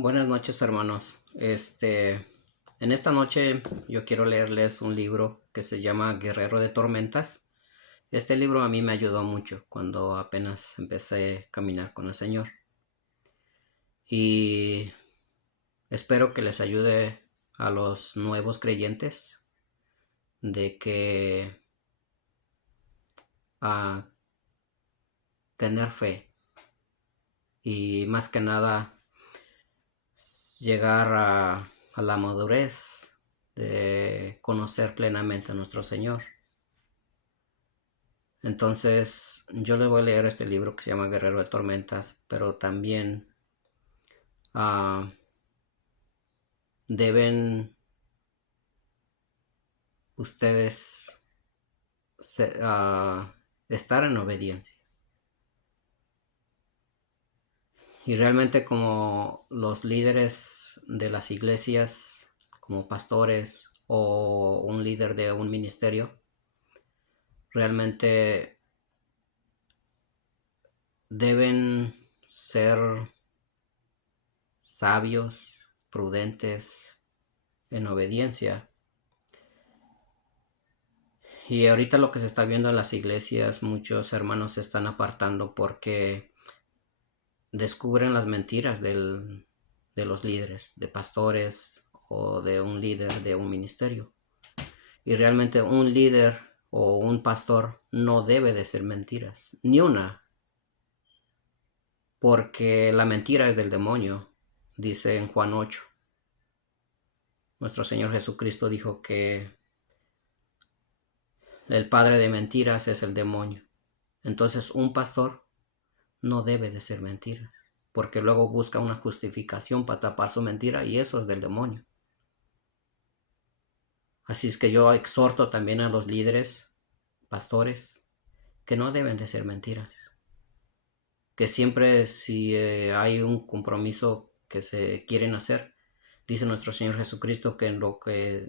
Buenas noches, hermanos. En esta noche yo quiero leerles un libro que se llama Guerrero de Tormentas. Este libro a mí me ayudó mucho cuando apenas empecé a caminar con el Señor. Y espero que les ayude a los nuevos creyentes de que a tener fe y más que nada llegar a la madurez de conocer plenamente a nuestro Señor. Entonces yo les voy a leer este libro que se llama Guerrero de Tormentas, pero también ah, deben ustedes estar en obediencia. Y realmente como los líderes de las iglesias, como pastores o un líder de un ministerio, realmente deben ser sabios, prudentes, en obediencia. Y ahorita lo que se está viendo en las iglesias, muchos hermanos se están apartando porque descubren las mentiras de los líderes, de pastores o de un líder de un ministerio. Y realmente un líder o un pastor no debe decir mentiras, ni una, porque la mentira es del demonio, dice en Juan 8. Nuestro Señor Jesucristo dijo que el padre de mentiras es el demonio. Entonces un pastor no debe decir mentiras, porque luego busca una justificación para tapar su mentira y eso es del demonio. Así es que yo exhorto también a los líderes, pastores, que no deben decir mentiras, que siempre si hay un compromiso que se quieren hacer, dice nuestro Señor Jesucristo que en lo que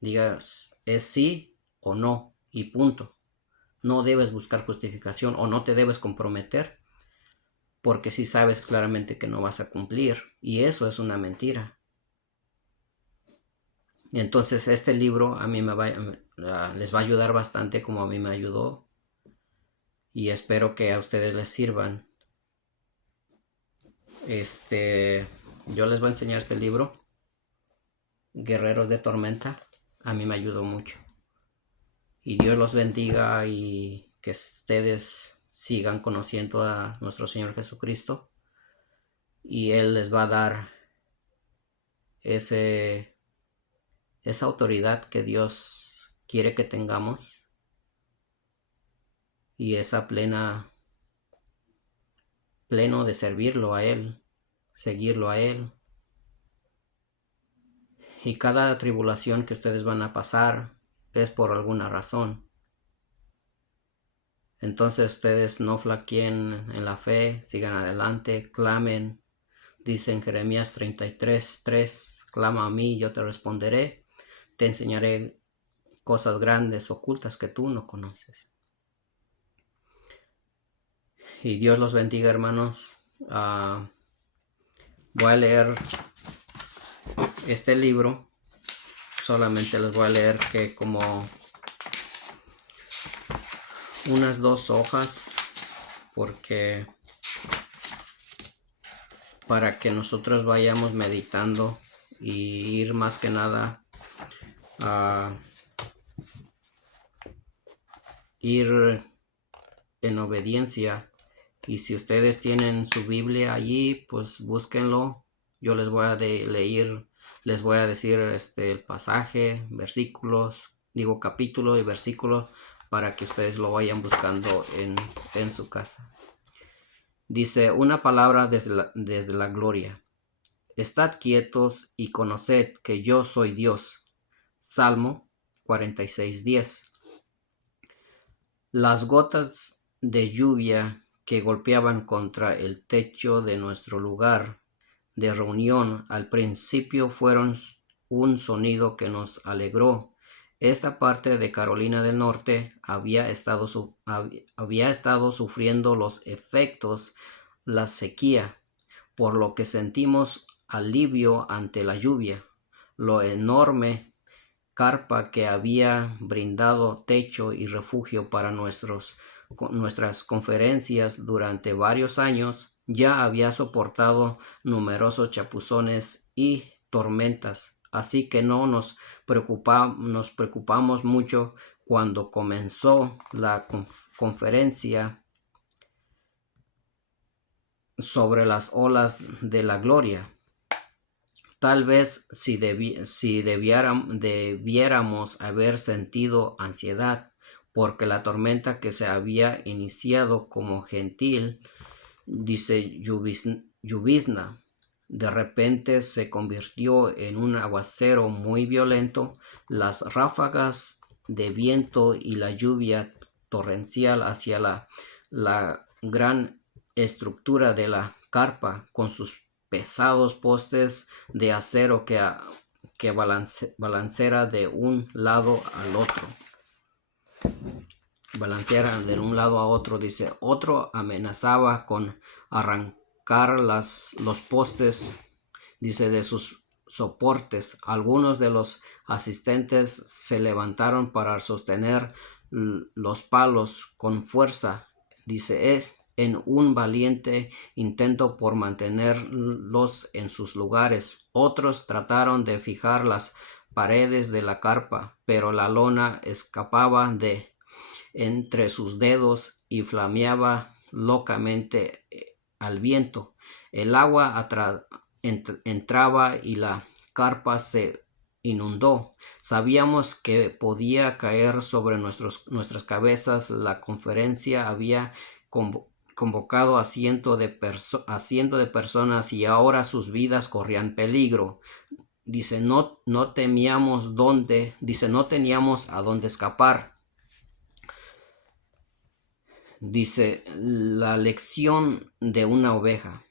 digas es sí o no y punto. No debes buscar justificación o no te debes comprometer porque si sabes claramente que no vas a cumplir y eso es una mentira. Y entonces este libro a mí les va a ayudar bastante como a mí me ayudó y espero que a ustedes les sirvan. Yo les voy a enseñar este libro, Guerreros de Tormenta. A mí me ayudó mucho. Y Dios los bendiga y que ustedes sigan conociendo a nuestro Señor Jesucristo y Él les va a dar esa autoridad que Dios quiere que tengamos y esa pleno de servirlo a Él, seguirlo a Él. Y cada tribulación que ustedes van a pasar es por alguna razón. Entonces ustedes no flaqueen en la fe, sigan adelante, clamen. Dice en Jeremías 33:3, clama a mí, yo te responderé, te enseñaré cosas grandes, ocultas que tú no conoces. Y Dios los bendiga, hermanos. Voy a leer este libro. Solamente les voy a leer que como unas 2 hojas, porque para que nosotros vayamos meditando y ir más que nada a ir en obediencia. Y si ustedes tienen su Biblia allí, pues búsquenlo. Yo les voy a leer, les voy a decir el pasaje, versículos, digo capítulo y versículo para que ustedes lo vayan buscando en su casa. Dice una palabra desde la gloria. Estad quietos y conoced que yo soy Dios. Salmo 46:10. Las gotas de lluvia que golpeaban contra el techo de nuestro lugar de reunión al principio fueron un sonido que nos alegró. Esta parte de Carolina del Norte había estado sufriendo los efectos la sequía, por lo que sentimos alivio ante la lluvia. Lo enorme carpa que había brindado techo y refugio para nuestras conferencias durante varios años, ya había soportado numerosos chapuzones y tormentas, así que no nos preocupamos mucho cuando comenzó la conferencia sobre las olas de la gloria. Tal vez si debiéramos haber sentido ansiedad, porque la tormenta que se había iniciado como gentil, dice llovizna, de repente se convirtió en un aguacero muy violento. Las ráfagas de viento y la lluvia torrencial hacia la gran estructura de la carpa con sus pesados postes de acero que balancea de un lado al otro. Balanceara de un lado a otro, dice. Otro amenazaba con arrancar los postes, dice, de sus soportes. Algunos de los asistentes se levantaron para sostener los palos con fuerza, dice, en un valiente intento por mantenerlos en sus lugares. Otros trataron de fijar las paredes de la carpa, pero la lona escapaba de entre sus dedos y flameaba locamente al viento. El agua entraba y la carpa se inundó. Sabíamos que podía caer sobre nuestras cabezas. La conferencia había convocado a cientos de personas y ahora sus vidas corrían peligro. Dice, no teníamos a dónde escapar. Dice, la lección de una oveja.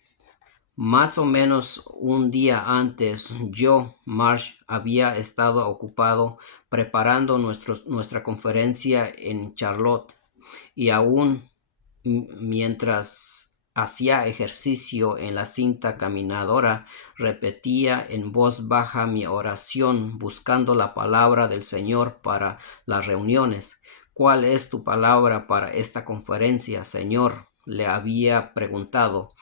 Más o menos un día antes, Marsh, había estado ocupado preparando nuestra conferencia en Charlotte, y aún mientras hacía ejercicio en la cinta caminadora, repetía en voz baja mi oración, buscando la palabra del Señor para las reuniones. ¿Cuál es tu palabra para esta conferencia, Señor?, le había preguntado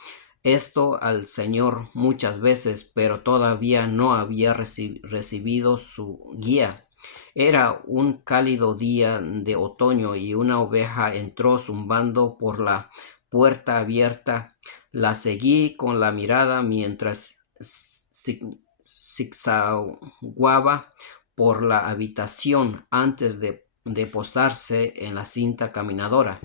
esto al Señor muchas veces, pero todavía no había recibido su guía. Era un cálido día de otoño y una oveja entró zumbando por la puerta abierta. La seguí con la mirada mientras zigzaguaba por la habitación antes de posarse en la cinta caminadora.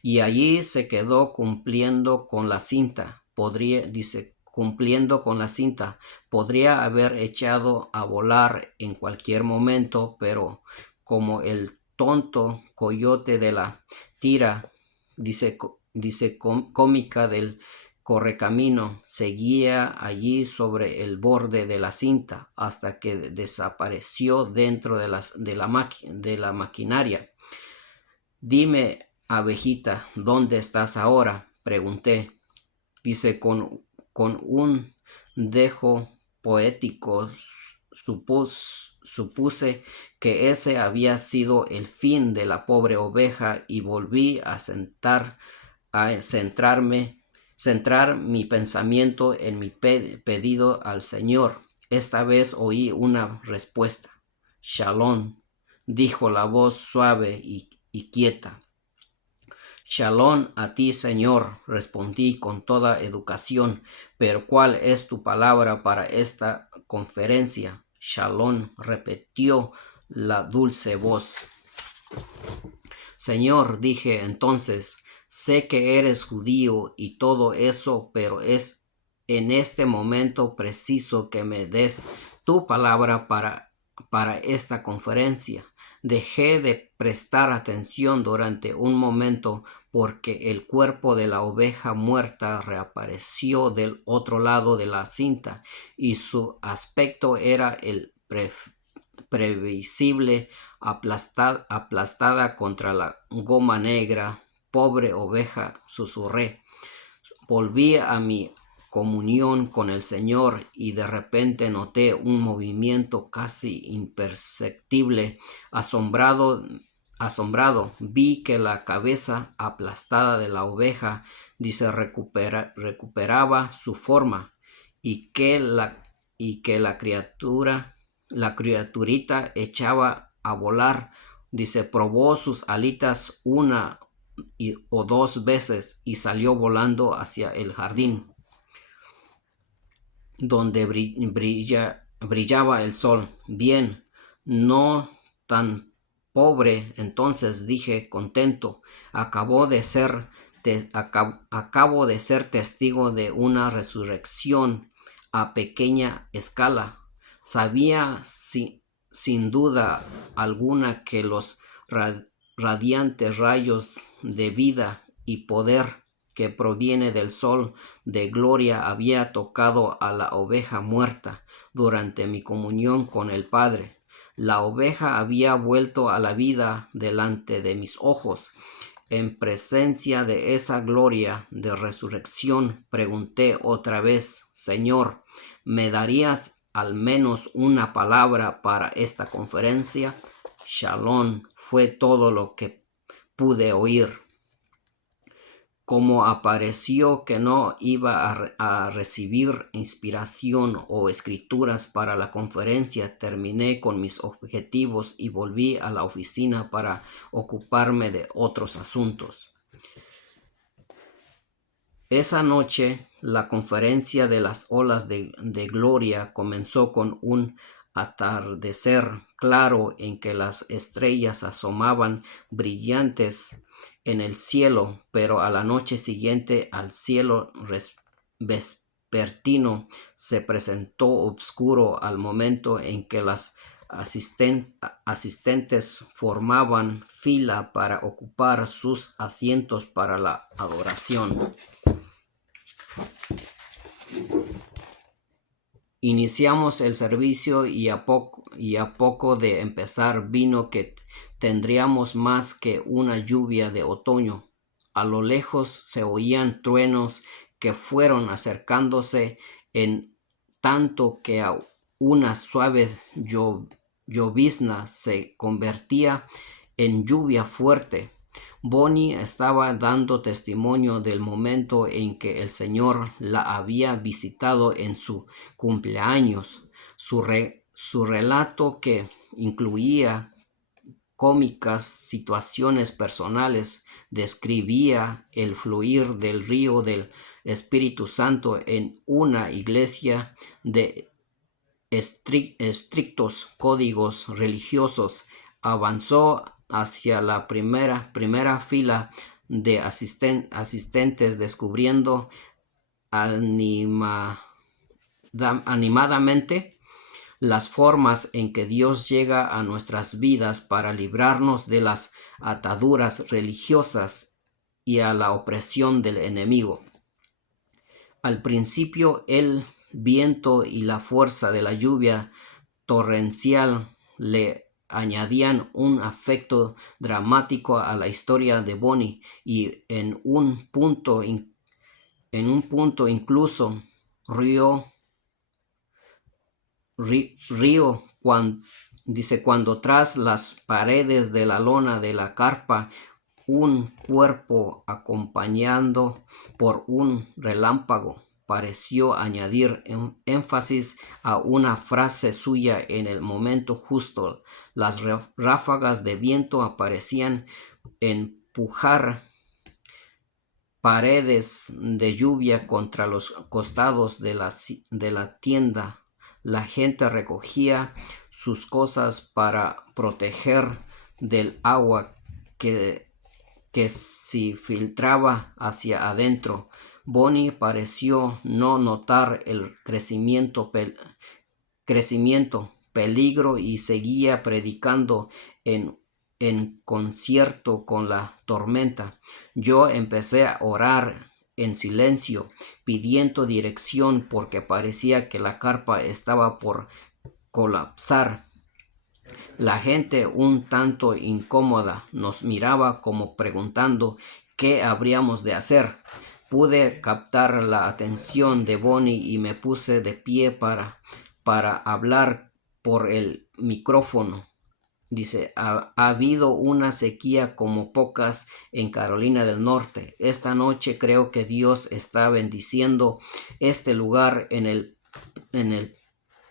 Y allí se quedó cumpliendo con la cinta. Cumpliendo con la cinta. Podría haber echado a volar en cualquier momento, pero como el tonto coyote de la tira, cómica del correcamino, seguía allí sobre el borde de la cinta hasta que desapareció dentro de la maquinaria. Dime, abejita, ¿dónde estás ahora?, pregunté. Dice, con un dejo poético, supuse que ese había sido el fin de la pobre oveja y volví a centrar mi pensamiento en mi pedido al Señor. Esta vez oí una respuesta. Shalom, dijo la voz suave y quieta. Shalom a ti, Señor, respondí con toda educación. Pero ¿cuál es tu palabra para esta conferencia? Shalom, repitió la dulce voz. Señor, dije entonces, sé que eres judío y todo eso, pero es en este momento preciso que me des tu palabra para esta conferencia. Dejé de prestar atención durante un momento porque el cuerpo de la oveja muerta reapareció del otro lado de la cinta y su aspecto era el previsible, aplastada contra la goma negra. Pobre oveja, susurré. Volví a mi comunión con el Señor y de repente noté un movimiento casi imperceptible. Asombrado, vi que la cabeza aplastada de la oveja recuperaba su forma y que la criaturita echaba a volar. Probó sus alitas una o dos veces y salió volando hacia el jardín donde brillaba el sol. Bien, no tan pobre. Entonces dije contento, acabo de ser testigo de una resurrección a pequeña escala. Sabía sin duda alguna que los radiantes rayos de vida y poder que proviene del sol de gloria había tocado a la oveja muerta durante mi comunión con el Padre. La oveja había vuelto a la vida delante de mis ojos. En presencia de esa gloria de resurrección, pregunté otra vez: Señor, ¿me darías al menos una palabra para esta conferencia? Shalom fue todo lo que pude oír. Como apareció que no iba a recibir inspiración o escrituras para la conferencia, terminé con mis objetivos y volví a la oficina para ocuparme de otros asuntos. Esa noche, la conferencia de las olas de gloria comenzó con un atardecer claro en que las estrellas asomaban brillantes en el cielo, pero a la noche siguiente al cielo vespertino se presentó oscuro al momento en que las asistentes formaban fila para ocupar sus asientos para la adoración. Iniciamos el servicio y a poco de empezar vino que tendríamos más que una lluvia de otoño. A lo lejos se oían truenos que fueron acercándose en tanto que a una suave llovizna se convertía en lluvia fuerte. Bonnie estaba dando testimonio del momento en que el Señor la había visitado en su cumpleaños. Su relato, que incluía cómicas situaciones personales, describía el fluir del río del Espíritu Santo en una iglesia de estrictos códigos religiosos. Avanzó hacia la primera fila de asistentes, descubriendo animadamente las formas en que Dios llega a nuestras vidas para librarnos de las ataduras religiosas y a la opresión del enemigo. Al principio, el viento y la fuerza de la lluvia torrencial le añadían un afecto dramático a la historia de Bonnie, y en un punto incluso rió cuando tras las paredes de la lona de la carpa un cuerpo acompañado por un relámpago pareció añadir énfasis a una frase suya en el momento justo. Las ráfagas de viento parecían empujar paredes de lluvia contra los costados de la tienda. La gente recogía sus cosas para proteger del agua que se filtraba hacia adentro. Bonnie pareció no notar el peligro y seguía predicando en concierto con la tormenta. Yo empecé a orar en silencio, pidiendo dirección, porque parecía que la carpa estaba por colapsar. La gente, un tanto incómoda, nos miraba como preguntando qué habríamos de hacer. Pude captar la atención de Bonnie y me puse de pie para hablar por el micrófono. Dice, ha habido una sequía como pocas en Carolina del Norte. Esta noche creo que Dios está bendiciendo este lugar en el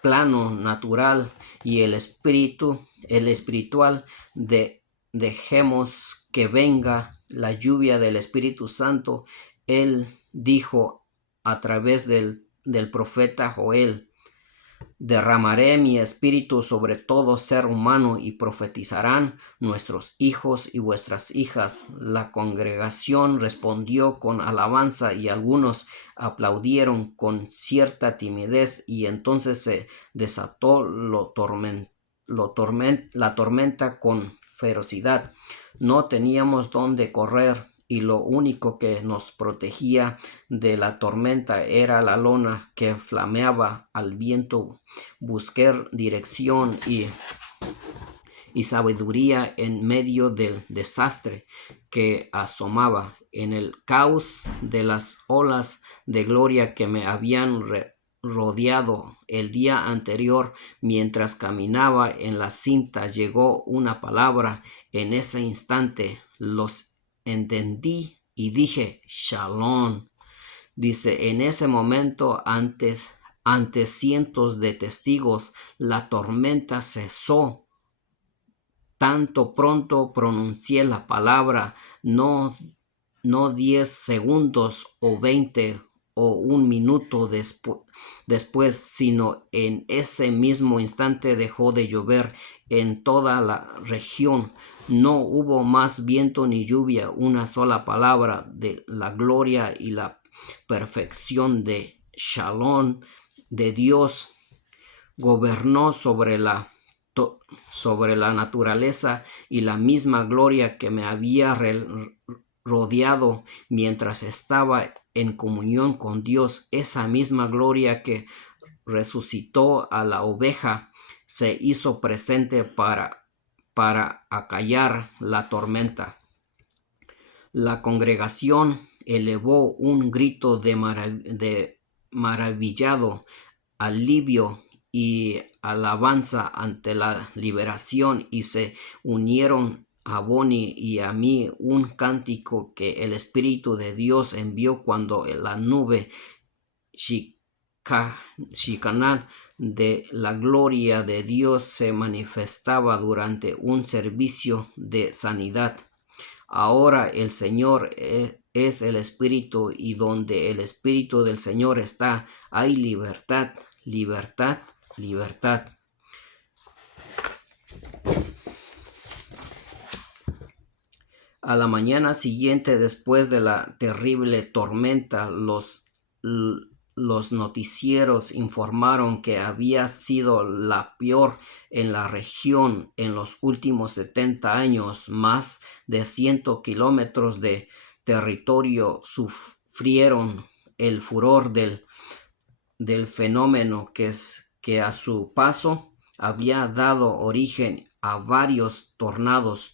plano natural y el espiritual. Dejemos que venga la lluvia del Espíritu Santo. Él dijo a través del profeta Joel: derramaré mi espíritu sobre todo ser humano y profetizarán nuestros hijos y vuestras hijas. La congregación respondió con alabanza y algunos aplaudieron con cierta timidez, y entonces se desató la tormenta con ferocidad. No teníamos dónde correr y lo único que nos protegía de la tormenta era la lona que flameaba al viento. Busqué dirección y sabiduría en medio del desastre que asomaba. En el caos de las olas de gloria que me habían rodeado el día anterior, mientras caminaba en la cinta, llegó una palabra. En ese instante los entendí y dije: Shalom. Dice, en ese momento, ante cientos de testigos, la tormenta cesó. Tanto pronto pronuncié la palabra, no 10 segundos o 20 o un minuto después, sino en ese mismo instante dejó de llover en toda la región. No hubo más viento ni lluvia. Una sola palabra de la gloria y la perfección de Shalom de Dios gobernó sobre la naturaleza, y la misma gloria que me había rodeado mientras estaba en comunión con Dios, esa misma gloria que resucitó a la oveja, se hizo presente para acallar la tormenta. La congregación elevó un grito de maravillado alivio y alabanza ante la liberación, y se unieron a Bonnie y a mí un cántico que el Espíritu de Dios envió cuando la nube Shekinah de la gloria de Dios se manifestaba durante un servicio de sanidad. Ahora el Señor es el Espíritu, y donde el Espíritu del Señor está, hay libertad, libertad, libertad. A la mañana siguiente, después de la terrible tormenta, los noticieros informaron que había sido la peor en la región en los últimos 70 años. Más de 100 kilómetros de territorio sufrieron el furor del fenómeno que a su paso había dado origen a varios tornados.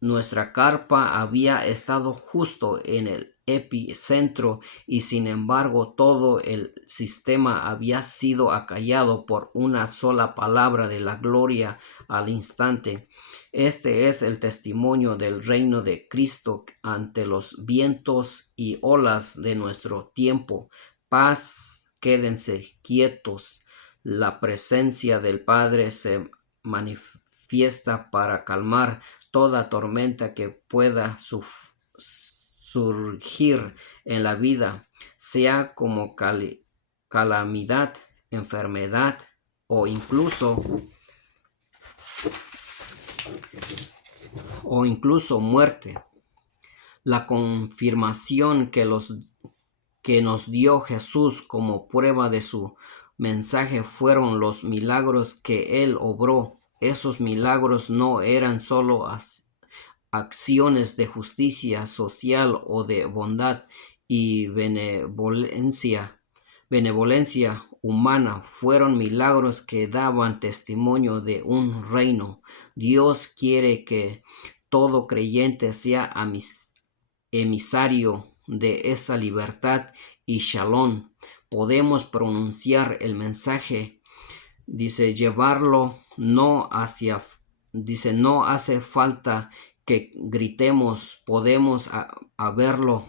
Nuestra carpa había estado justo en el epicentro, y sin embargo todo el sistema había sido acallado por una sola palabra de la gloria al instante. Este es el testimonio del reino de Cristo ante los vientos y olas de nuestro tiempo. Paz, quédense quietos. La presencia del Padre se manifiesta para calmar toda tormenta que pueda surgir en la vida, sea como calamidad, enfermedad o incluso muerte. La confirmación que nos dio Jesús como prueba de su mensaje fueron los milagros que Él obró. Esos milagros no eran solo acciones de justicia social o de bondad y benevolencia humana. Fueron milagros que daban testimonio de un reino. Dios quiere que todo creyente sea emisario de esa libertad y shalom. Podemos pronunciar el mensaje, dice, llevarlo dice, no hace falta que gritemos, podemos hablarlo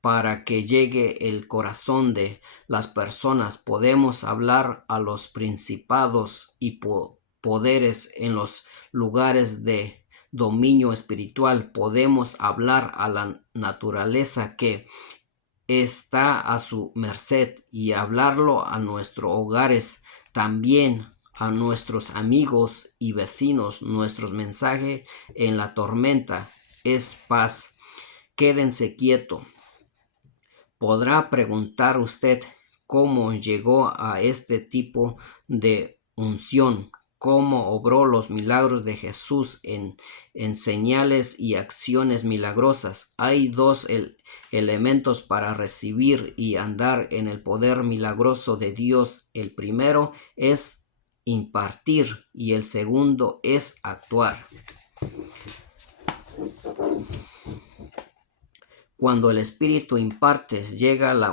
para que llegue el corazón de las personas. Podemos hablar a los principados y poderes en los lugares de dominio espiritual. Podemos hablar a la naturaleza que está a su merced y hablarlo a nuestros hogares, también a nuestros amigos y vecinos. Nuestros mensajes en la tormenta es paz. Quédense quieto. Podrá preguntar usted cómo llegó a este tipo de unción, cómo obró los milagros de Jesús en señales y acciones milagrosas. Hay dos elementos para recibir y andar en el poder milagroso de Dios. El primero es impartir y el segundo es actuar. Cuando el Espíritu imparte, llega la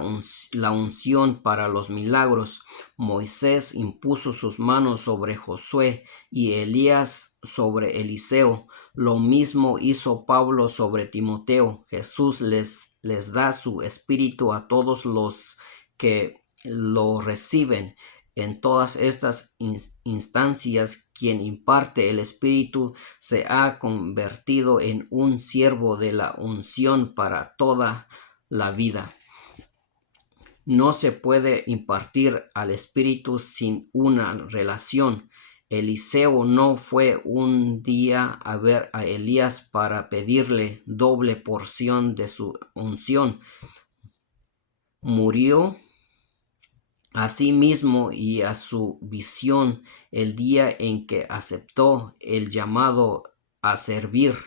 unción para los milagros. Moisés impuso sus manos sobre Josué y Elías sobre Eliseo. Lo mismo hizo Pablo sobre Timoteo. Jesús les da su Espíritu a todos los que lo reciben. En todas estas instancias, quien imparte el Espíritu se ha convertido en un siervo de la unción para toda la vida. No se puede impartir al Espíritu sin una relación. Eliseo no fue un día a ver a Elías para pedirle doble porción de su unción. Murió a sí mismo y a su visión el día en que aceptó el llamado a servir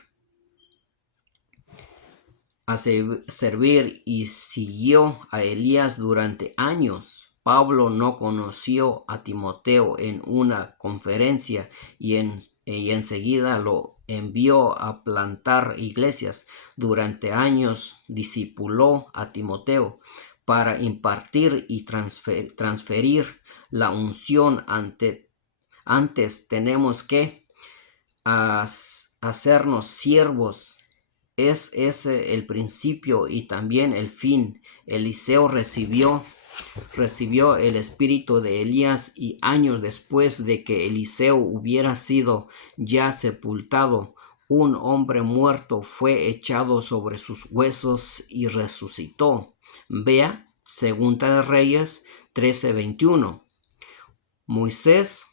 y siguió a Elías durante años. Pablo no conoció a Timoteo en una conferencia y enseguida lo envió a plantar iglesias. Durante años discipuló a Timoteo para impartir y transferir la unción. Antes tenemos que hacernos siervos. Es ese el principio y también el fin. Eliseo recibió el espíritu de Elías y años después de que Eliseo hubiera sido ya sepultado, un hombre muerto fue echado sobre sus huesos y resucitó. Vea, Segunda de Reyes 13:21. Moisés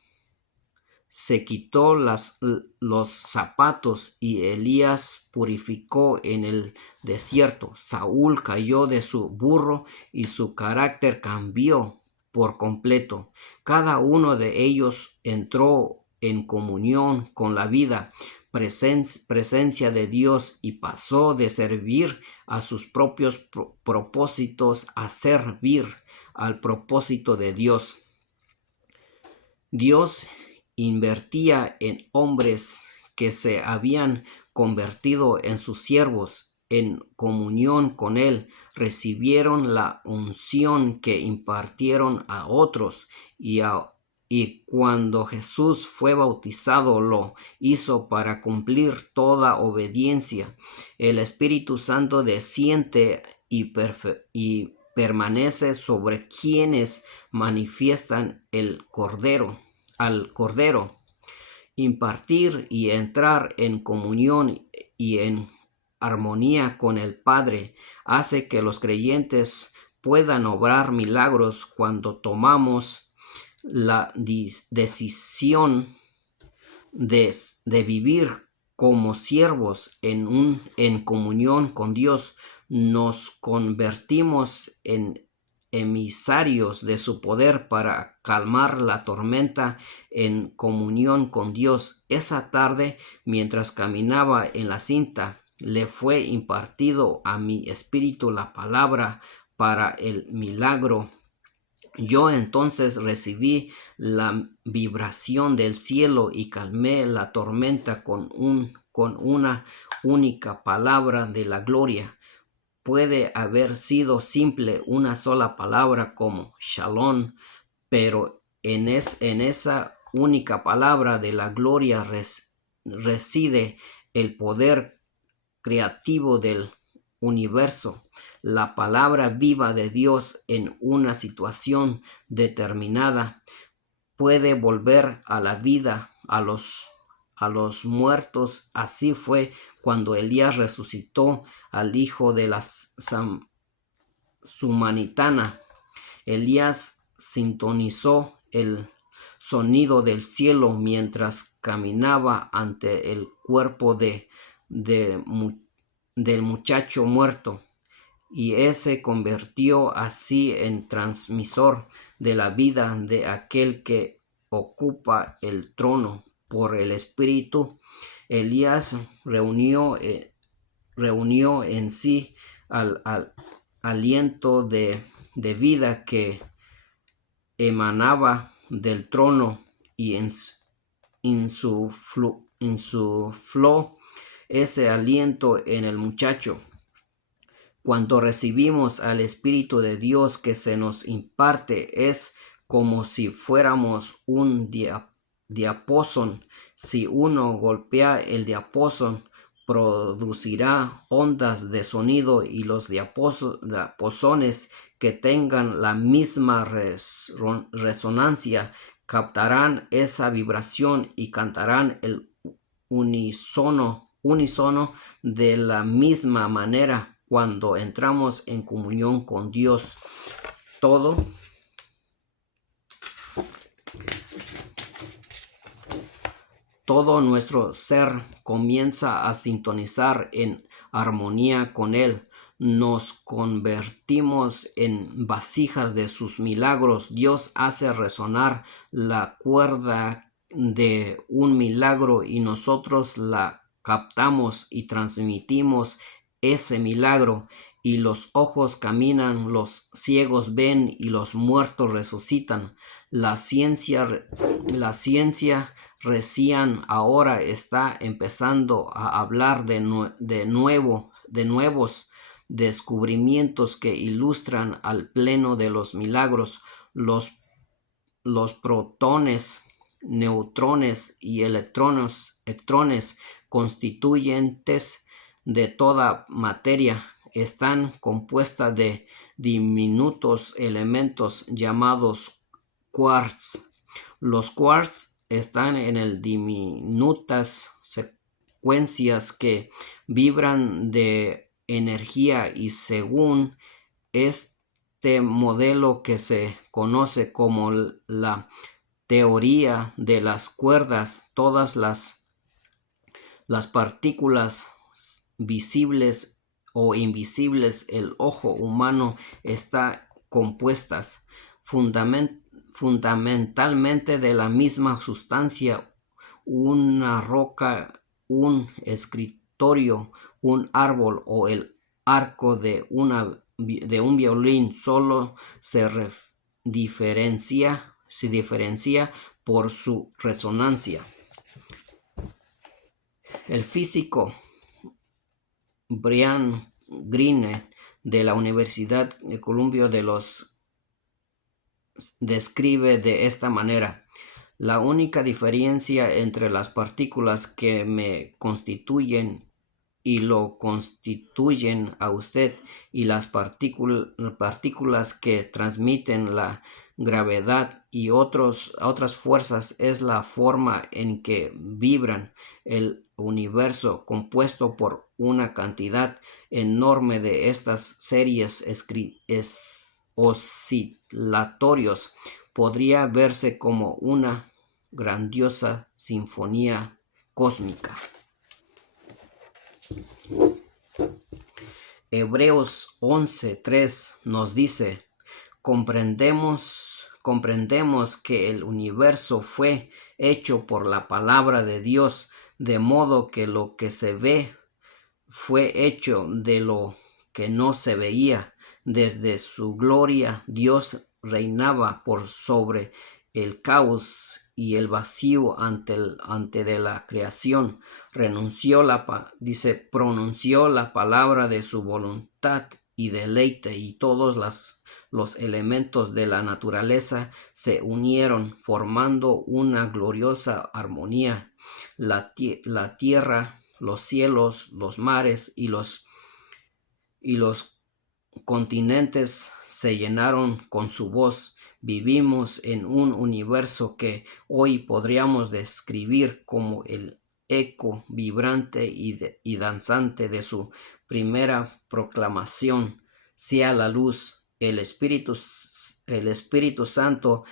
se quitó los zapatos y Elías purificó en el desierto. Saúl cayó de su burro y su carácter cambió por completo. Cada uno de ellos entró en comunión con la vida, presencia de Dios y pasó de servir a sus propios propósitos a servir al propósito de Dios. Dios invertía en hombres que se habían convertido en sus siervos, en comunión con Él, recibieron la unción que impartieron a otros y cuando Jesús fue bautizado lo hizo para cumplir toda obediencia. El Espíritu Santo desciende y permanece sobre quienes manifiestan al Cordero. Impartir y entrar en comunión y en armonía con el Padre hace que los creyentes puedan obrar milagros cuando tomamos la decisión de vivir como siervos en comunión con Dios. Nos convertimos en emisarios de su poder para calmar la tormenta en comunión con Dios. Esa tarde, mientras caminaba en la cinta, le fue impartido a mi espíritu la palabra para el milagro. Yo entonces recibí la vibración del cielo y calmé la tormenta con un con una única palabra de la gloria. Puede haber sido simple una sola palabra como Shalom, pero en esa única palabra de la gloria reside el poder creativo del universo. La palabra viva de Dios en una situación determinada puede volver a la vida a los muertos. Así fue cuando Elías resucitó al hijo de la Sumanitana. Elías sintonizó el sonido del cielo mientras caminaba ante el cuerpo del muchacho muerto, y se convirtió así en transmisor de la vida de aquel que ocupa el trono. Por el Espíritu, Elías reunió en sí al aliento de vida que emanaba del trono, y insufló ese aliento en el muchacho. Cuando recibimos al Espíritu de Dios que se nos imparte, es como si fuéramos un diapasón. Si uno golpea el diapasón, producirá ondas de sonido, y los diapasones que tengan la misma resonancia captarán esa vibración y cantarán el unísono de la misma manera. Cuando entramos en comunión con Dios, todo nuestro ser comienza a sintonizar en armonía con Él. Nos convertimos en vasijas de sus milagros. Dios hace resonar la cuerda de un milagro y nosotros la captamos y transmitimos ese milagro. Y los ojos caminan, los ciegos ven y los muertos resucitan. La ciencia recién ahora está empezando a hablar de nuevos descubrimientos que ilustran al pleno de los milagros. Los protones, neutrones y electrones constituyentes de toda materia están compuestas de diminutos elementos llamados quarks. Los quarks están en diminutas secuencias que vibran de energía, y según este modelo que se conoce como la teoría de las cuerdas, todas las partículas visibles o invisibles, el ojo humano está compuestas fundamentalmente de la misma sustancia: una roca, un escritorio, un árbol o el arco de un violín. Solo se diferencia por su resonancia. El físico Brian Greene de la Universidad de Columbia describe de esta manera: la única diferencia entre las partículas que me constituyen y lo constituyen a usted, y las partículas que transmiten la gravedad y otras fuerzas, es la forma en que vibran. El universo, compuesto por una cantidad enorme de estas series oscilatorios, podría verse como una grandiosa sinfonía cósmica. Hebreos 11:3 nos dice: comprendemos que el universo fue hecho por la palabra de Dios, de modo que lo que se ve fue hecho de lo que no se veía. Desde su gloria Dios reinaba por sobre el caos, y el vacío ante de la creación, pronunció la palabra de su voluntad y deleite, y todos los elementos de la naturaleza se unieron formando una gloriosa armonía. La tierra, los cielos, los mares y los continentes se llenaron con su voz. Vivimos en un universo que hoy podríamos describir como el eco vibrante y danzante de su primera proclamación. Sea la luz. El Espíritu Santo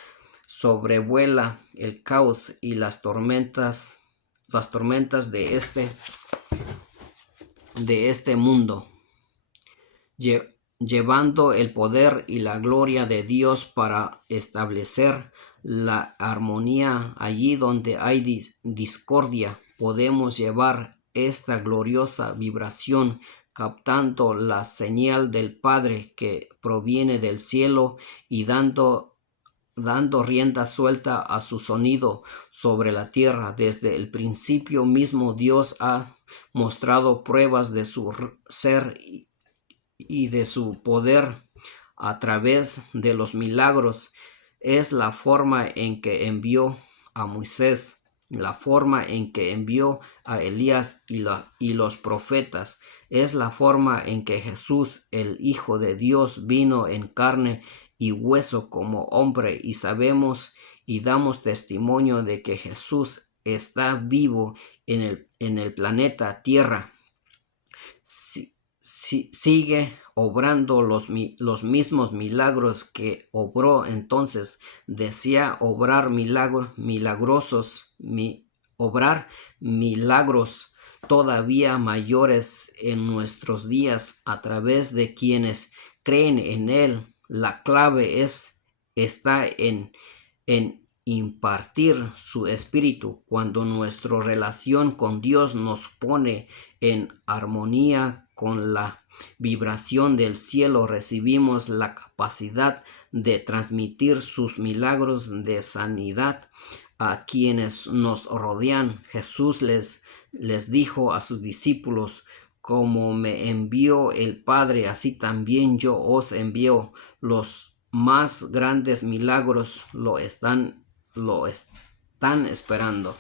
sobrevuela el caos y las tormentas de este mundo, llevando el poder y la gloria de Dios para establecer la armonía. Allí donde hay discordia, podemos llevar esta gloriosa vibración, captando la señal del Padre que proviene del cielo y dando rienda suelta a su sonido sobre la tierra. Desde el principio mismo Dios ha mostrado pruebas de su ser y de su poder a través de los milagros. Es la forma en que envió a Moisés, la forma en que envió a Elías y los profetas. Es la forma en que Jesús, el Hijo de Dios, vino en carne y hueso como hombre, y sabemos y damos testimonio de que Jesús está vivo en el planeta Tierra. Sigue obrando los mismos milagros que obró entonces. Desea obrar obrar milagros todavía mayores en nuestros días a través de quienes creen en Él. La clave está en impartir su espíritu. Cuando nuestra relación con Dios nos pone en armonía con la vibración del cielo, recibimos la capacidad de transmitir sus milagros de sanidad a quienes nos rodean. Jesús les dijo a sus discípulos: como me envió el Padre, así también yo os envío. Los más grandes milagros lo están esperando.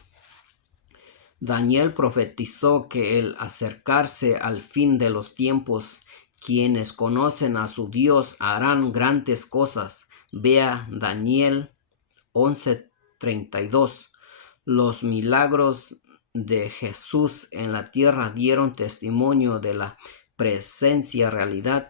Daniel profetizó que al acercarse al fin de los tiempos, quienes conocen a su Dios harán grandes cosas. Vea Daniel 11:32. Los milagros de Jesús en la tierra dieron testimonio de la presencia, realidad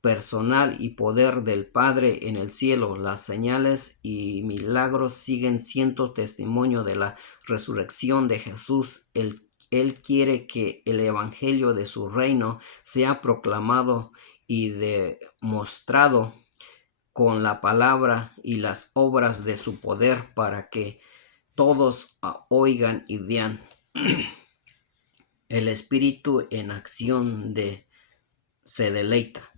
personal y poder del Padre en el cielo. Las señales y milagros siguen siendo testimonio de la resurrección de Jesús. Él quiere que el evangelio de su reino sea proclamado y demostrado con la palabra y las obras de su poder, para que todos oigan y vean. El Espíritu en acción se deleita.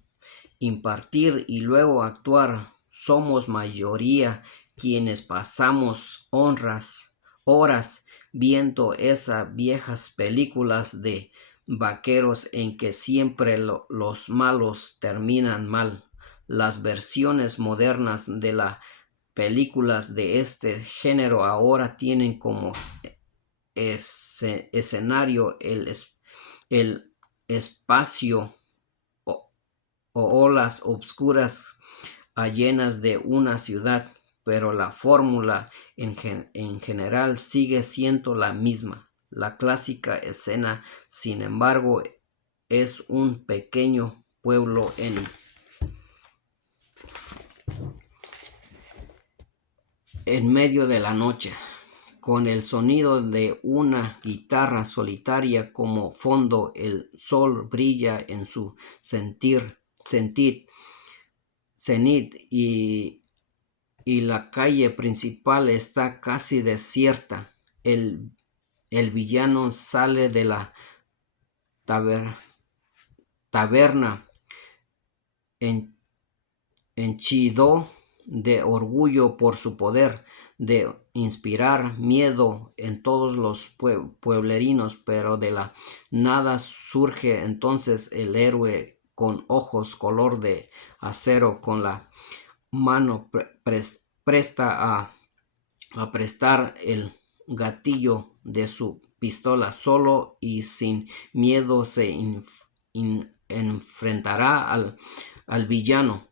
Impartir y luego actuar. Somos mayoría quienes pasamos horas viendo esas viejas películas de vaqueros en que siempre los malos terminan mal. Las versiones modernas de las películas de este género ahora tienen como escenario el espacio o olas oscuras llenas de una ciudad, pero la fórmula en general sigue siendo la misma. La clásica escena, sin embargo, es un pequeño pueblo en medio de la noche, con el sonido de una guitarra solitaria como fondo. El sol brilla en su cenit y la calle principal está casi desierta. El villano sale de la taberna henchido de orgullo por su poder de inspirar miedo en todos los pueblerinos, pero de la nada surge entonces el héroe con ojos color de acero, con la mano presta a prestar el gatillo de su pistola. Solo y sin miedo se enfrentará al villano.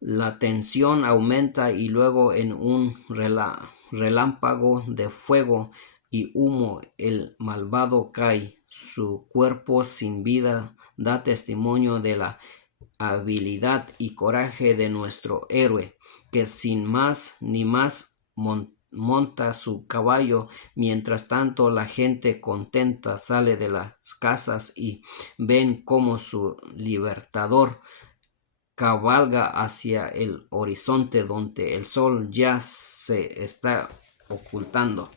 La tensión aumenta y luego en un relámpago de fuego y humo el malvado cae. Su cuerpo sin vida da testimonio de la habilidad y coraje de nuestro héroe, que sin más ni más monta su caballo. Mientras tanto, la gente contenta sale de las casas y ven como su libertador cabalga hacia el horizonte donde el sol ya se está ocultando.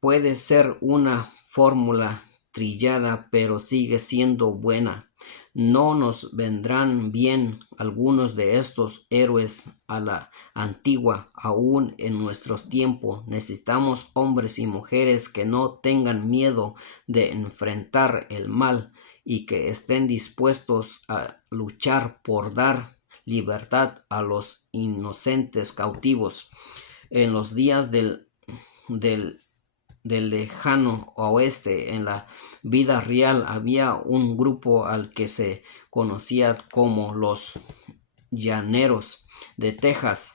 Puede ser una fórmula trillada, pero sigue siendo buena. No nos vendrán bien algunos de estos héroes a la antigua. Aún en nuestros tiempos necesitamos hombres y mujeres que no tengan miedo de enfrentar el mal y que estén dispuestos a luchar por dar libertad a los inocentes cautivos. En los días del lejano oeste, en la vida real, había un grupo al que se conocía como los Llaneros de Texas.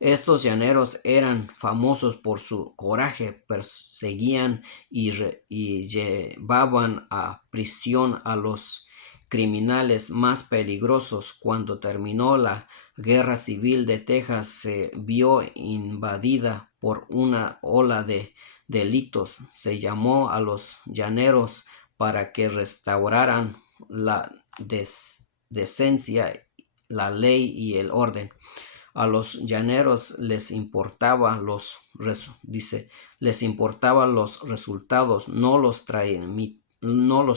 Estos llaneros eran famosos por su coraje, perseguían y llevaban a prisión a los criminales más peligrosos. Cuando terminó la Guerra Civil de Texas, se vio invadida por una ola de delitos. Se llamó a los llaneros para que restauraran la decencia, la ley y el orden. A los llaneros les importaba les importaban los resultados, no los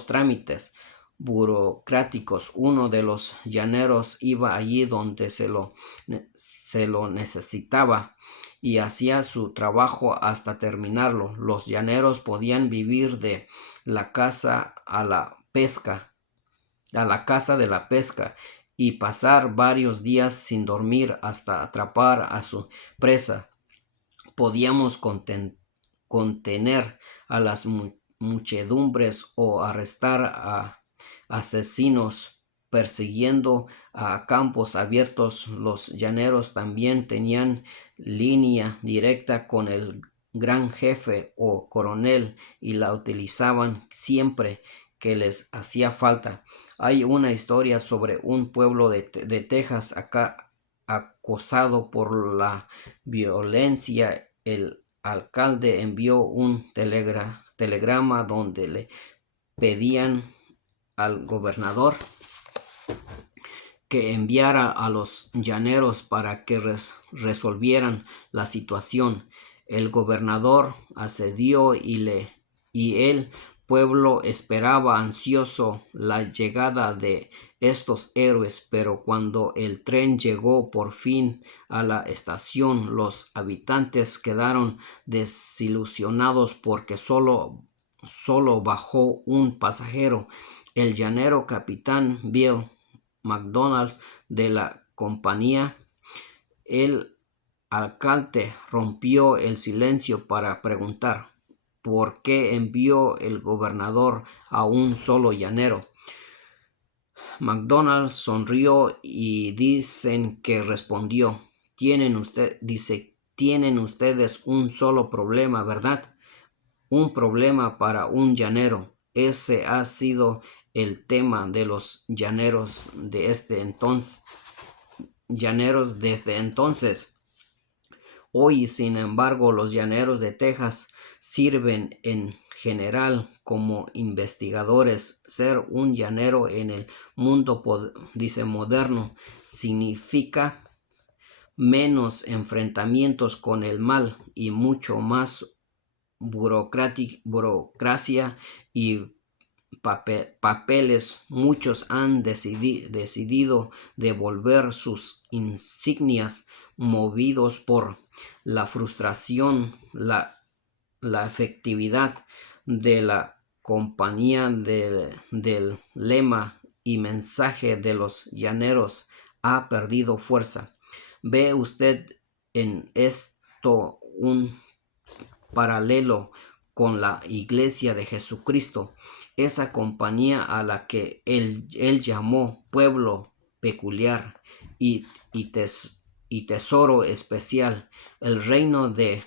trámites burocráticos. Uno de los llaneros iba allí donde se lo necesitaba y hacía su trabajo hasta terminarlo. Los llaneros podían vivir de la caza a la pesca, a la caza de la pesca, y pasar varios días sin dormir hasta atrapar a su presa. Podíamos contener a las muchedumbres o arrestar a asesinos persiguiendo a campos abiertos. Los llaneros también tenían línea directa con el gran jefe o coronel y la utilizaban siempre que les hacía falta. Hay una historia sobre un pueblo de Texas acá acosado por la violencia. El alcalde envió un telegrama donde le pedían al gobernador que enviara a los llaneros para que resolvieran la situación. El gobernador accedió y el pueblo esperaba ansioso la llegada de estos héroes, pero cuando el tren llegó por fin a la estación, los habitantes quedaron desilusionados porque solo bajó un pasajero, el llanero capitán Bill McDonald de la compañía. El alcalde rompió el silencio para preguntar por qué envió el gobernador a un solo llanero. McDonald sonrió y dicen que respondió: tienen ustedes un solo problema, ¿verdad? Un problema para un llanero. Ese ha sido el tema de los llaneros desde entonces. Hoy, sin embargo, los llaneros de Texas sirven en general como investigadores. Ser un llanero en el mundo, moderno, significa menos enfrentamientos con el mal y mucho más burocracia y papeles, muchos han decidido devolver sus insignias movidos por la frustración, la efectividad de la compañía del lema y mensaje de los llaneros ha perdido fuerza. ¿Ve usted en esto un paralelo con la Iglesia de Jesucristo, esa compañía a la que él llamó pueblo peculiar y, y tesoro especial, el reino de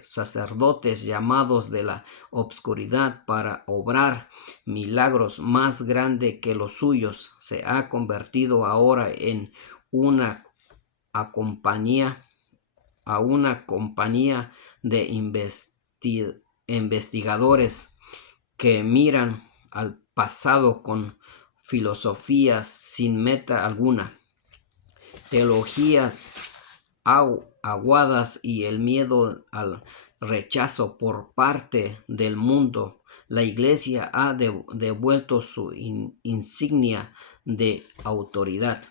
sacerdotes llamados de la obscuridad para obrar milagros más grande que los suyos, se ha convertido ahora en una compañía de investigadores que miran al pasado con filosofías sin meta alguna, teologías aguadas y el miedo al rechazo por parte del mundo. La Iglesia ha devuelto su insignia de autoridad.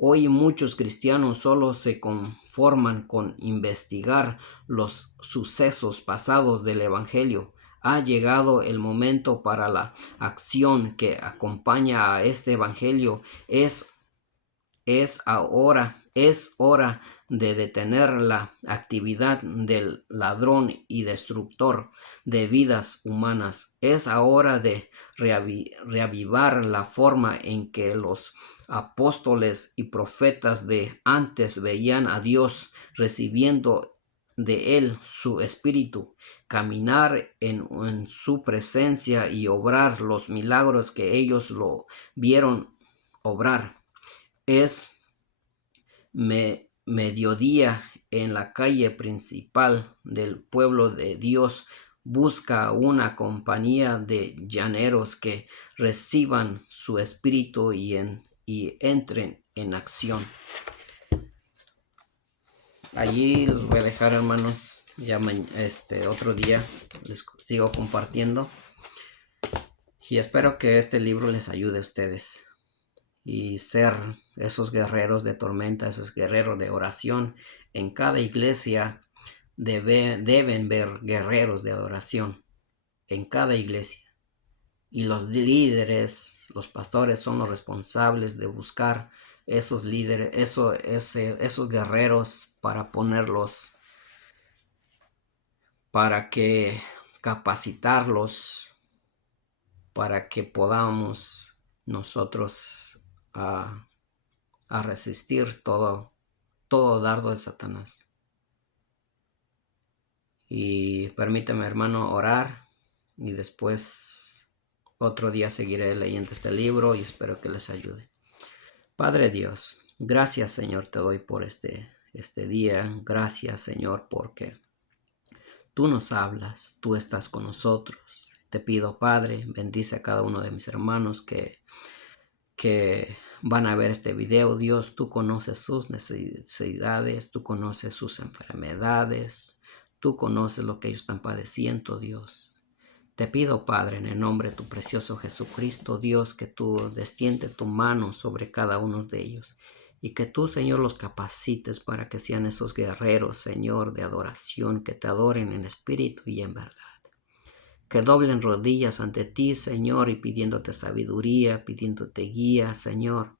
Hoy muchos cristianos solo se conforman con investigar los sucesos pasados del Evangelio. Ha llegado el momento para la acción que acompaña a este Evangelio. Es hora de detener la actividad del ladrón y destructor de vidas humanas. Es hora de reavivar la forma en que los apóstoles y profetas de antes veían a Dios, recibiendo de él su espíritu, caminar en su presencia y obrar los milagros que ellos lo vieron obrar. Es mediodía en la calle principal del pueblo de Dios. Busca una compañía de llaneros que reciban su espíritu y entren en acción. Allí los voy a dejar, hermanos. Ya otro día les sigo compartiendo. Y espero que este libro les ayude a ustedes. Y ser esos guerreros de tormenta, esos guerreros de oración. En cada iglesia deben ver guerreros de adoración. En cada iglesia. Y los líderes, los pastores son los responsables de buscar esos líderes, esos guerreros para ponerlos, para que capacitarlos, para que podamos nosotros a resistir todo dardo de Satanás. Y permítame, hermano, orar y después otro día seguiré leyendo este libro y espero que les ayude. Padre Dios, gracias, Señor, te doy por este día. Gracias, Señor, porque tú nos hablas, tú estás con nosotros. Te pido, Padre, bendice a cada uno de mis hermanos que van a ver este video. Dios, tú conoces sus necesidades, tú conoces sus enfermedades, tú conoces lo que ellos están padeciendo, Dios. Te pido, Padre, en el nombre de tu precioso Jesucristo, Dios, que tú destiende tu mano sobre cada uno de ellos y que tú, Señor, los capacites para que sean esos guerreros, Señor, de adoración, que te adoren en espíritu y en verdad. Que doblen rodillas ante ti, Señor, y pidiéndote sabiduría, pidiéndote guía, Señor.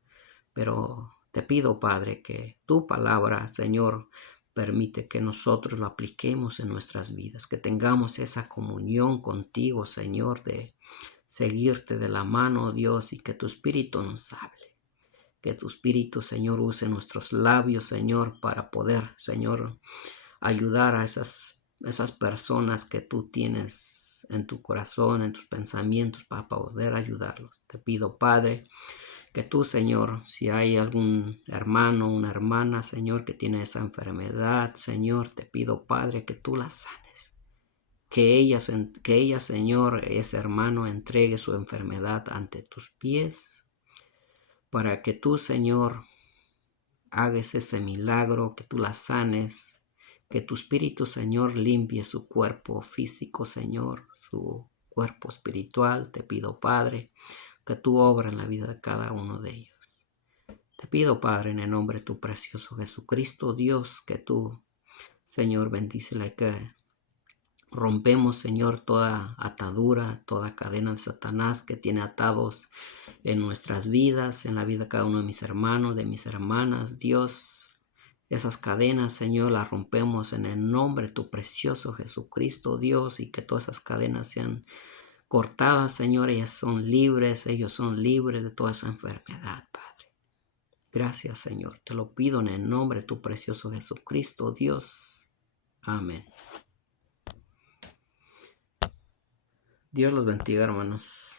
Pero te pido, Padre, que tu palabra, Señor, permite que nosotros lo apliquemos en nuestras vidas, que tengamos esa comunión contigo, Señor, de seguirte de la mano, Dios, y que tu Espíritu nos hable. Que tu Espíritu, Señor, use nuestros labios, Señor, para poder, Señor, ayudar a esas personas que tú tienes en tu corazón, en tus pensamientos, para poder ayudarlos. Te pido, Padre, que tú, Señor, si hay algún hermano, una hermana, Señor, que tiene esa enfermedad, Señor, te pido, Padre, que tú la sanes. Que ella, Señor, ese hermano, entregue su enfermedad ante tus pies, para que tú, Señor, hagas ese milagro, que tú la sanes, que tu Espíritu, Señor, limpie su cuerpo físico, Señor, su cuerpo espiritual. Te pido, Padre, que tú obras en la vida de cada uno de ellos. Te pido, Padre, en el nombre de tu precioso Jesucristo, Dios, que tú, Señor, bendícela y que rompemos, Señor, toda atadura, toda cadena de Satanás que tiene atados en nuestras vidas, en la vida de cada uno de mis hermanos, de mis hermanas. Dios, esas cadenas, Señor, las rompemos en el nombre de tu precioso Jesucristo, Dios, y que todas esas cadenas sean cortadas, Señor. Ellos son libres de toda esa enfermedad, Padre. Gracias, Señor. Te lo pido en el nombre de tu precioso Jesucristo, Dios. Amén. Dios los bendiga, hermanos.